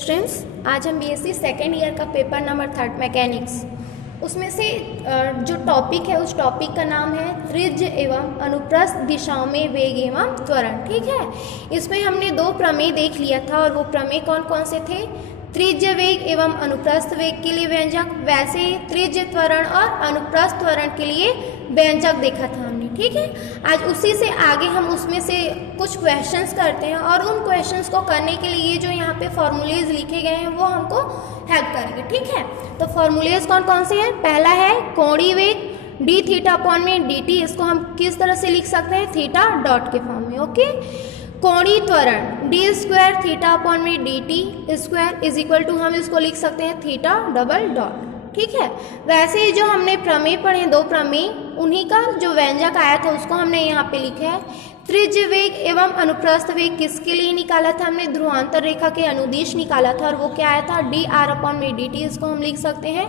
Streams. आज हम BSc second year का पेपर नंबर 3 मैकेनिक्स, उसमें से जो टॉपिक है उस टॉपिक का नाम है त्रिज्य एवं अनुप्रस्थ दिशाओं में वेग एवं त्वरण। ठीक है, इसमें हमने दो प्रमेय देख लिया था और वो प्रमेय कौन कौन से थे? त्रिज्य वेग एवं अनुप्रस्थ वेग के लिए व्यंजक, वैसे ही त्रिज्य त्वरण और अनुप्रस्थ त्वरण के लिए व्यंजक देखा था हमने। ठीक है, आज उसी से आगे हम उसमें से कुछ क्वेश्चंस करते हैं और उन क्वेश्चंस को करने के लिए ये जो यहाँ पे फॉर्मूलेज लिखे गए हैं वो हमको हेल्प करेंगे। ठीक है, तो फॉर्मूलेज कौन कौन से हैं? पहला है कोणीय वेग डी थीटा अपॉन में डी टी, इसको हम किस तरह से लिख सकते हैं? थीटा डॉट के फॉर्म में। ओके, कोणीय त्वरण डी स्क्वायर थीटा अपॉन में D T square is equal to हम इसको लिख सकते हैं थीटा डबल डॉट। ठीक है, वैसे ही जो हमने प्रमेय पढ़े दो प्रमेय, उन्हीं का जो व्यंजक आया था उसको हमने यहाँ पे लिखा है। त्रिज्य वेग एवं अनुप्रस्थ वेग किसके लिए निकाला था? हमने ध्रुवांतर रेखा के अनुदिश निकाला था और वो क्या आया था? डी आर अपॉन में डी टी, इसको हम लिख सकते हैं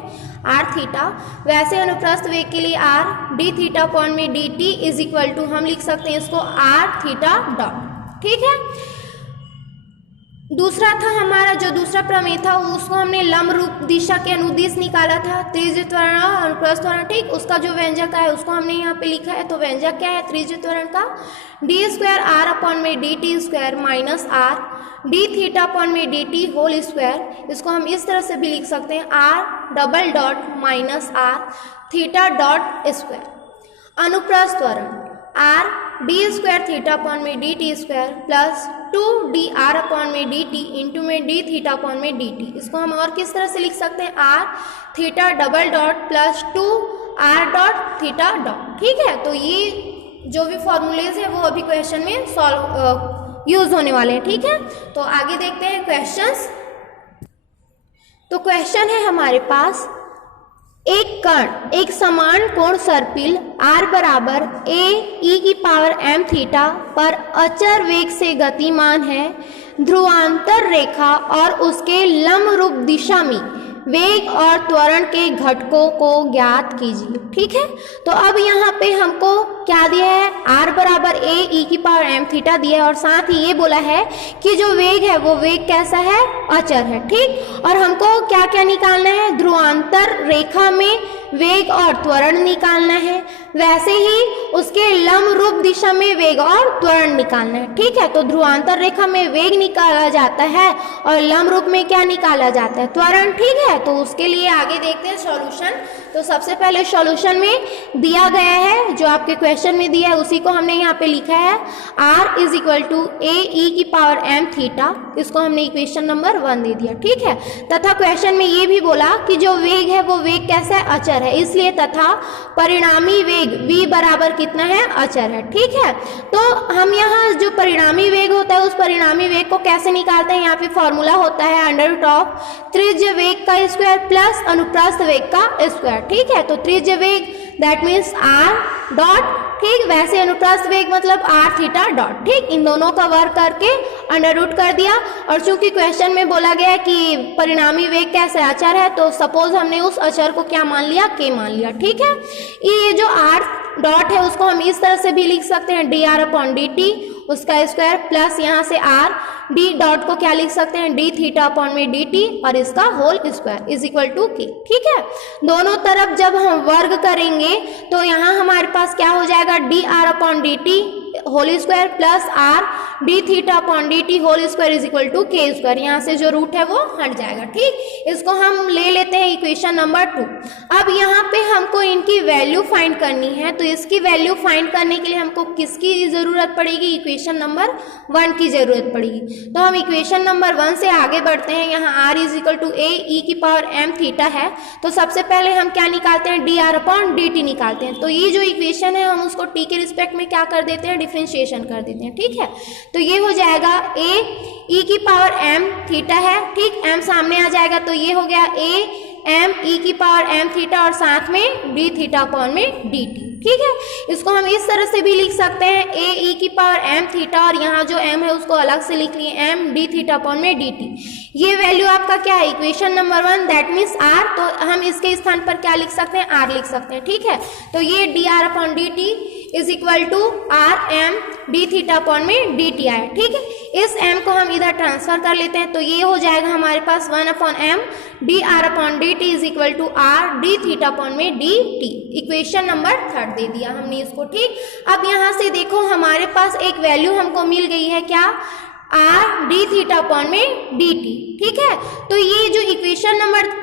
आर थीटा। वैसे अनुप्रस्थ वेग के लिए आर डी थीटा अपॉन में D t is equal to हम लिख सकते हैं इसको आर थीटा डॉट। ठीक है, दूसरा था हमारा जो दूसरा प्रमेय था उसको हमने लंब रूप दिशा के अनुदिश निकाला था, त्रिज्य त्वरण और अनुप्रस्थ त्वरण। ठीक, उसका जो व्यंजक है उसको हमने यहाँ पे लिखा है। तो व्यंजक क्या है त्रिज्य त्वरण का? डी स्क्वायर आर अपॉन में D T square minus R D theta upon में डी टी होल स्क्वायर, इसको हम इस तरह से भी लिख सकते हैं R double dot minus R theta dot square. अनुप्रस्थ त्वरण R D square theta upon में D T square plus 2d r upon में डी टी इंटू में डी थीटा अपॉन में डी टी, इसको हम और किस तरह से लिख सकते हैं? R theta double dot plus 2r dot theta dot. ठीक है, तो ये जो भी फॉर्मूलेज है वो अभी क्वेश्चन में सॉल्व यूज होने वाले हैं। ठीक है, तो आगे देखते हैं क्वेश्चंस। तो क्वेश्चन है हमारे पास, एक कण एक समान कोण सर्पिल r बराबर a e की पावर m थीटा पर अचर वेग से गतिमान है। ध्रुवांतर रेखा और उसके लंब रूप दिशा में वेग और त्वरण के घटकों को ज्ञात कीजिए। ठीक है, तो अब यहाँ पे हमको क्या दिया है? r बराबर a e की पावर m थीटा दिया है और साथ ही ये बोला है कि जो वेग है वो वेग कैसा है? अचर है। ठीक, और हमको क्या क्या निकालना है? ध्रुवांतर रेखा में वेग और त्वरण निकालना है, वैसे ही उसके लंब रूप दिशा में वेग और त्वरण निकालना है। ठीक है, तो ध्रुवांतर रेखा में वेग निकाला जाता है और लंब रूप में क्या निकाला जाता है? त्वरण। ठीक है, तो उसके लिए आगे देखते हैं सॉल्यूशन। तो सबसे पहले सॉल्यूशन में दिया गया है, जो आपके क्वेश्चन में दिया है उसी को हमने यहाँ पे लिखा है r is equal to a e की पावर m थीटा, इसको हमने इक्वेशन नंबर 1 दे दिया। ठीक है, तथा क्वेश्चन में ये भी बोला कि जो वेग है वो वेग कैसा है? अचर है, इसलिए तथा परिणामी वेग v बराबर कितना है? अचर है। ठीक है, तो हम यहाँ जो परिणामी वेग होता है उस परिणामी वेग को कैसे निकालते हैं? यहाँ पे फॉर्मूला होता है अंडर रूट ऑफ त्रिज्य वेग का स्क्वायर प्लस अनुप्रस्थ वेग का स्क्वायर। ठीक है, तो त्रिज्य वेग दैट मीन्स r डॉट, ठीक, वैसे अनुप्रस्थ वेग मतलब r थीटा डॉट। ठीक, इन दोनों का वर्क करके अंडर रूट कर दिया और चूंकि क्वेश्चन में बोला गया है कि परिणामी वेग कैसे अचर है, तो सपोज हमने उस अचर को क्या मान लिया? k मान लिया। ठीक है, ये जो r डॉट है उसको हम इस तरह से भी लिख सकते हैं d r upon d T उसका स्क्वायर प्लस यहाँ से आर डी डॉट को क्या लिख सकते हैं? डी थीटा अपॉन में डी टी और इसका whole square is equal to k. ठीक है, दोनों तरफ जब हम वर्ग करेंगे तो यहाँ हमारे पास क्या हो जाएगा? D r upon d T whole square plus r D theta upon d T whole square is equal to k square. यहाँ से जो रूट है वो हट जाएगा। ठीक, इसको हम ले लेते हैं इक्वेशन नंबर 2। अब यहाँ पे हमको इनकी वैल्यू फाइंड करनी है, तो इसकी वैल्यू फाइंड करने के लिए हमको किसकी जरूरत पड़ेगी? इक्वेशन नंबर 1 की जरूरत पड़ेगी। तो हम इक्वेशन नंबर 1 से आगे बढ़ते हैं। यहाँ r is equal to a e की पावर m थीटा है, तो सबसे पहले हम क्या निकालते हैं? D r upon d t निकालते हैं। तो ये जो इक्वेशन है हम उसको t के रिस्पेक्ट में क्या कर देते हैं? डिफरेंशिएशन कर देते हैं। ठीक है, तो ये हो जाएगा a e की पावर m थीटा है। ठीक, m सामने आ जाएगा तो ये हो गया a m e की पावर m थीटा और साथ में d थीटा अपॉन में dt। ठीक है, इसको हम इस तरह से भी लिख सकते हैं a e की पावर m थीटा और यहाँ जो m है उसको अलग से लिख लिए m d थीटा अपॉन में dt। ये वैल्यू आपका क्या है? Equation number 1 that means r, तो हम इसके स्थान पर क्या लिख सकते हैं? r लिख सकते हैं। ठीक है, तो ये d r upon d t is equal to r m d theta upon में डी टी आया। ठीक है, इस m को हम इधर ट्रांसफर कर लेते हैं तो ये हो जाएगा हमारे पास 1 upon m d r upon d t is equal to r D theta upon में डी टी। इक्वेशन नंबर 3 दे दिया हमने इसको। ठीक, अब यहाँ से देखो हमारे पास एक वैल्यू हमको मिल गई है, क्या, आर डी थीटा अपॉन में डी टी। ठीक है, तो ये जो इक्वेशन नंबर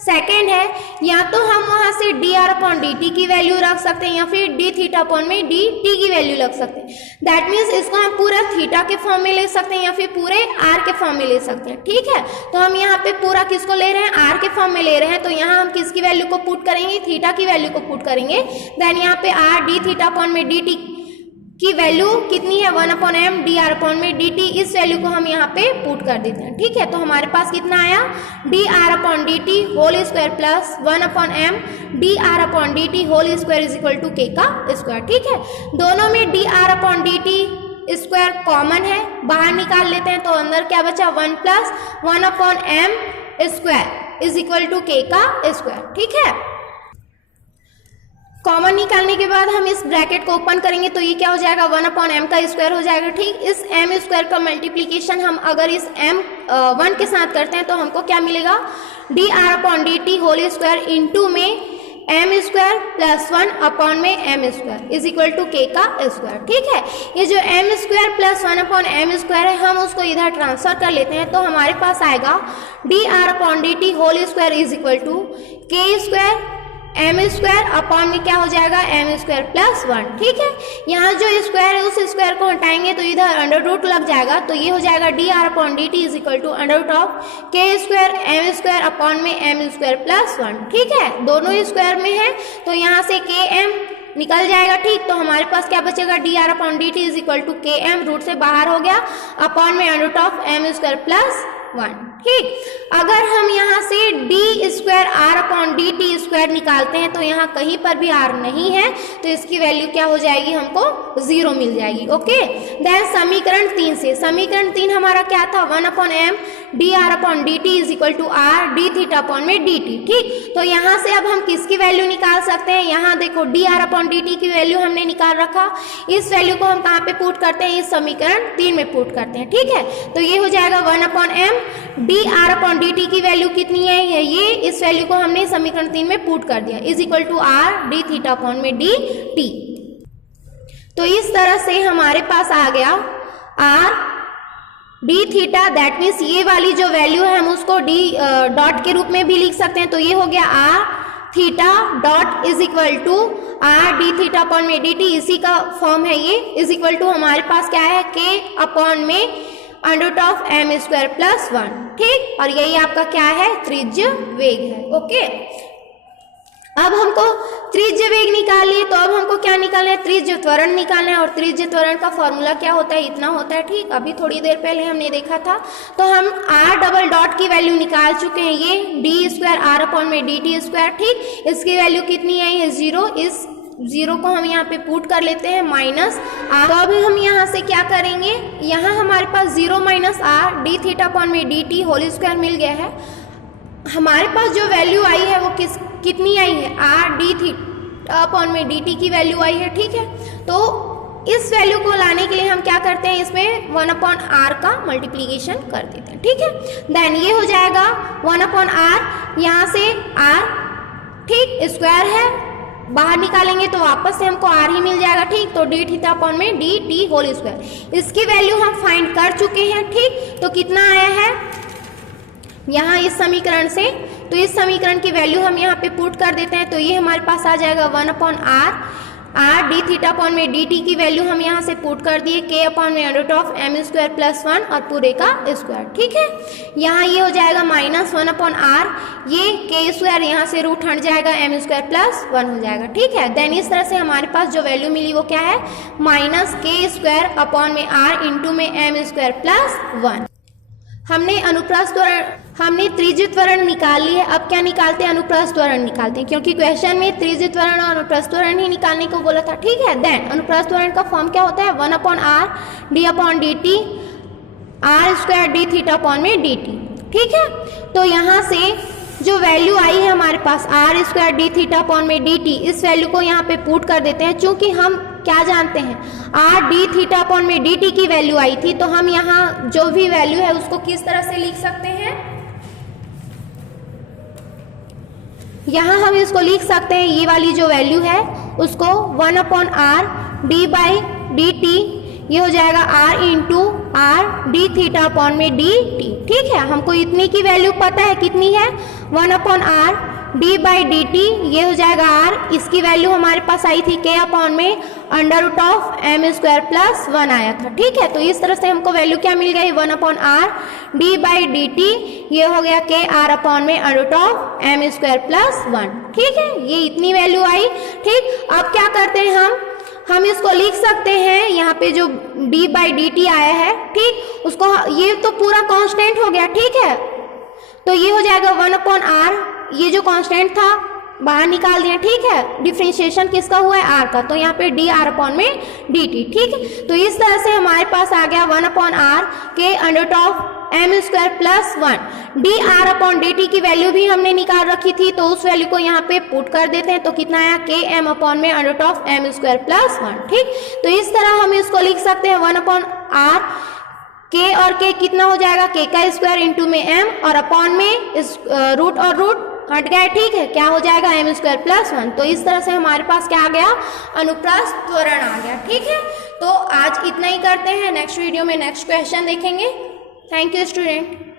2 है, या तो हम वहां से D r upon d t की वैल्यू रख सकते हैं या फिर डी थीटा अपॉन में डी टी की वैल्यू रख सकते हैं। दैट मीन्स इसको हम पूरा थीटा के फॉर्म में ले सकते हैं या फिर पूरे आर के फॉर्म में ले सकते हैं। ठीक है, तो हम यहाँ पे पूरा किसको ले रहे हैं, आर के फॉर्म में ले रहे हैं, तो यहाँ हम किसकी वैल्यू को पुट करेंगे, थीटा की वैल्यू को पुट करेंगे। देन यहाँ पे आर डी थीटा अपॉन में डी टी की वैल्यू कितनी है, 1 upon m d r upon में डी टी, इस वैल्यू को हम यहाँ पे पुट कर देते हैं। ठीक है, तो हमारे पास कितना आया, d r upon d T whole square plus 1 upon m d r upon d T whole square is equal to k का स्क्वायर। ठीक है, दोनों में d r upon d T square common है, बाहर निकाल लेते हैं तो अंदर क्या बचा, 1 plus 1 upon m square is equal to k का स्क्वायर। ठीक है, कॉमन निकालने के बाद हम इस ब्रैकेट को ओपन करेंगे तो ये क्या हो जाएगा, 1 अपॉन एम का स्क्वायर हो जाएगा। ठीक, इस एम स्क्वायर का मल्टीप्लीकेशन हम अगर इस एम 1 के साथ करते हैं तो हमको क्या मिलेगा, d r upon d T whole square into में एम स्क्वायर प्लस 1 अपॉन में m square is equal to k का स्क्वायर। ठीक है, ये जो m square plus 1 upon m square है हम उसको इधर ट्रांसफर कर लेते हैं तो हमारे पास आएगा d r upon d T whole square is equal to k square m square upon में क्या हो जाएगा, एम स्क्वायर प्लस 1। ठीक है, यहाँ जो स्क्वायर है उस स्क्वायर को हटाएंगे तो इधर अंडर रूट लग जाएगा, तो ये हो जाएगा d r upon d t is equal to under root of k square m square upon में एम स्क्वायर प्लस 1। ठीक है, दोनों स्क्वायर में है तो यहाँ से के एम निकल जाएगा। ठीक, तो हमारे पास क्या बचेगा, d r upon d t is equal to k m, root से बाहर हो गया, अपॉन में under root of m square plus 1। ठीक, अगर हम यहाँ से d square are upon d T square निकालते हैं तो यहाँ कहीं पर भी आर नहीं है तो इसकी वैल्यू क्या हो जाएगी, हमको 0 मिल जाएगी। ओके, देन समीकरण 3 से, समीकरण 3 हमारा क्या था, 1 upon m d r upon d t is equal to r D theta upon में डी टी। ठीक, तो यहाँ से अब हम किसकी वैल्यू निकाल सकते हैं, यहाँ देखो D r upon d t की वैल्यू हमने निकाल रखा, इस वैल्यू को हम कहाँ पे पुट करते हैं, इस समीकरण 3 में पुट करते हैं। ठीक है, तो ये हो जाएगा 1 upon m d r upon d t की वैल्यू कितनी है, ये इस वैल्यू को हमने समीकरण 3 में पुट कर दिया, is equal to r D theta upon में डी टी। तो इस तरह से हमारे पास आ गया r D theta, that means ये वाली जो वैल्यू है हम उसको डी डॉट के रूप में भी लिख सकते हैं, तो ये हो गया r theta dot is equal to r D theta upon में डी टी, इसी का फॉर्म है ये, इज इक्वल टू हमारे पास क्या है, के अपॉन में under root of m square plus 1। ठीक, और यही आपका क्या है, त्रिज्य वेग है। ओके, अब हमको त्रिज्य वेग निकालिए तो अब हमको क्या निकालना है, त्रिज्य त्वरण निकालना है, और त्रिज्य त्वरण का फॉर्मूला क्या होता है, इतना होता है। ठीक, अभी थोड़ी देर पहले हमने देखा था, तो हम आर डबल डॉट की वैल्यू निकाल चुके हैं, ये डी स्क्वायर आर अपॉन में डी टी स्क्वायर। ठीक, इसकी वैल्यू कितनी है, ये 0, इस 0 को हम यहाँ पे पुट कर लेते हैं माइनस आर। तो अभी हम यहाँ से क्या करेंगे, यहाँ हमारे पास 0 minus R D theta upon में डी टी होल स्क्वायर मिल गया है। हमारे पास जो वैल्यू आई है वो कितनी आई है, आर डी थीटा अपॉन में डी टी की वैल्यू आई है। ठीक है, तो इस वैल्यू को लाने के लिए हम क्या करते हैं, इसमें 1 अपॉन आर का मल्टीप्लीकेशन कर देते हैं। ठीक है, देन ये हो जाएगा 1 अपॉन आर, यहाँ से आर, ठीक, स्क्वायर है, बाहर निकालेंगे तो वापस से हमको आर ही मिल जाएगा। ठीक, तो डी थीटा अपॉन में डी टी होल स्क्वायर, इसकी वैल्यू हम फाइंड कर चुके हैं। ठीक, तो कितना आया है यहाँ इस समीकरण से, तो इस समीकरण की वैल्यू हम यहाँ पे पुट कर देते हैं, तो ये हमारे पास आ जाएगा 1 upon r D theta upon में डी टी की वैल्यू हम यहाँ से पुट कर दिए, के अपॉन में under root of m square plus 1 और पूरे का स्क्वायर। ठीक है, यहाँ ये हो जाएगा माइनस 1 अपॉन आर, ये के स्क्वायर यहाँ से रूट हट जाएगा, एम स्क्वायर प्लस 1 हो जाएगा। ठीक है, देन इस तरह से हमारे पास जो वैल्यू मिली वो क्या है, माइनस के स्क्वायर अपॉन में आर इंटू में एम स्क्वायर प्लस 1। हमने अनुप्रस्थ त्वरण, हमने त्रिज्य त्वरण निकाल ली है। अब क्या निकालते हैं, अनुप्रस्थ त्वरण निकालते हैं, क्योंकि क्वेश्चन में त्रिज्य त्वरण और अनुप्रस्थ त्वरण ही निकालने को बोला था। ठीक है, देन अनुप्रस्थ त्वरण का फॉर्म क्या होता है, 1 upon r D upon d T R square D theta upon में डी टी। ठीक है, तो यहाँ से जो वैल्यू आई है हमारे पास R square D theta upon में डी टी, इस वैल्यू को यहाँ पे पुट कर देते हैं। चूंकि हम क्या जानते हैं, आर डी थीटा अपॉन में डी टी की वैल्यू आई थी, तो हम यहाँ जो भी वैल्यू है उसको किस तरह से लिख सकते हैं, यहाँ हम इसको लिख सकते हैं, ये वाली जो वैल्यू है उसको 1 upon r d by d t, ये हो जाएगा r into r D theta upon में डी टी। ठीक है, हमको इतनी की वैल्यू पता है, कितनी है 1 upon r d by d t, ये हो जाएगा आर, इसकी वैल्यू हमारे पास आई थी के अपॉन में under root of m square plus 1 आया था। ठीक है, तो इस तरह से हमको वैल्यू क्या मिल गई 1 upon r d by d t, ये हो गया के आर अपॉन में under root of m square plus 1। ठीक है, ये इतनी वैल्यू आई। ठीक, अब क्या करते हैं हम इसको लिख सकते हैं, यहाँ पे जो d बाई डी टी आया है, ठीक, उसको ये तो पूरा कांस्टेंट हो गया। ठीक है, तो ये हो जाएगा 1 अपॉन आर, ये जो कांस्टेंट था बाहर निकाल दिया। ठीक है, डिफरेंशिएशन किसका हुआ है, आर का, तो यहाँ पे डी आर अपॉन में डी टी। ठीक है, तो इस तरह से हमारे पास आ गया 1 upon r k under of m square plus 1। D r upon d t की वैल्यू भी हमने निकाल रखी थी, तो उस वैल्यू को यहाँ पे पुट कर देते हैं, तो कितना आया के एम अपॉन में under of m square plus 1। ठीक, तो इस तरह हम इसको लिख सकते हैं 1 अपॉन आर, के और के कितना हो जाएगा, के का स्क्वायर इंटू में एम, और अपॉन में इस रूट और रूट हट गया। ठीक है, क्या हो जाएगा एम स्क्वायर प्लस 1। तो इस तरह से हमारे पास क्या आ गया, अनुप्रस्थ त्वरण आ गया। ठीक है, तो आज इतना ही करते हैं, नेक्स्ट वीडियो में नेक्स्ट क्वेश्चन देखेंगे। Thank you student.